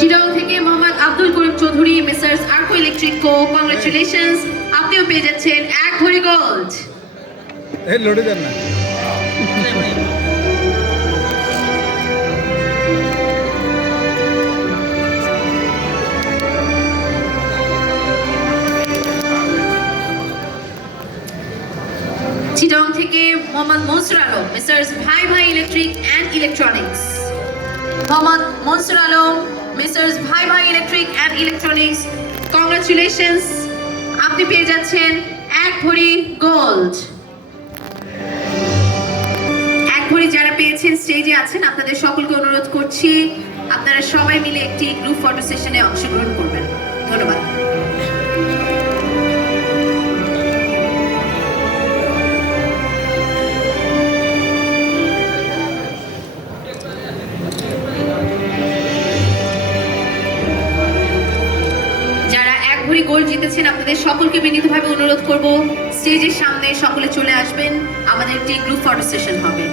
চিটাগং থেকে Mohammad Abdul Karim Chowdhury misters আর্কো electric কো congratulations, আপনিও পেয়ে যাচ্ছেন এক ভরি গোল্ড। এই লড়ে যান না। চিটাগং থেকে মোহাম্মদ মনসুর আলম মিস্টার্স ভাই ভাই electric and electronics, Mohammad Mansur Alam misters ভাই ভাই ইলেকট্রিক অ্যান্ড ইলেকট্রনিক্স, কংগ্রেচুলেশনস, আপনি পেয়ে যাচ্ছেন এক ভরি গোল্ড। এক ভরি যারা পেয়েছেন স্টেজে আছেন, আপনাদের সকলকে অনুরোধ করছি আপনারা সবাই মিলে একটি গ্রুপ ফটো সেশনে অংশগ্রহণ করবেন। ধন্যবাদ। যারা এক ভরি গোল্ড জিতেছেন আপনাদের সকলকে বিনীতভাবে অনুরোধ করব স্টেজের সামনে সকলে চলে আসবেন, আমাদের একটি গ্রুপ ফটো সেশন হবে।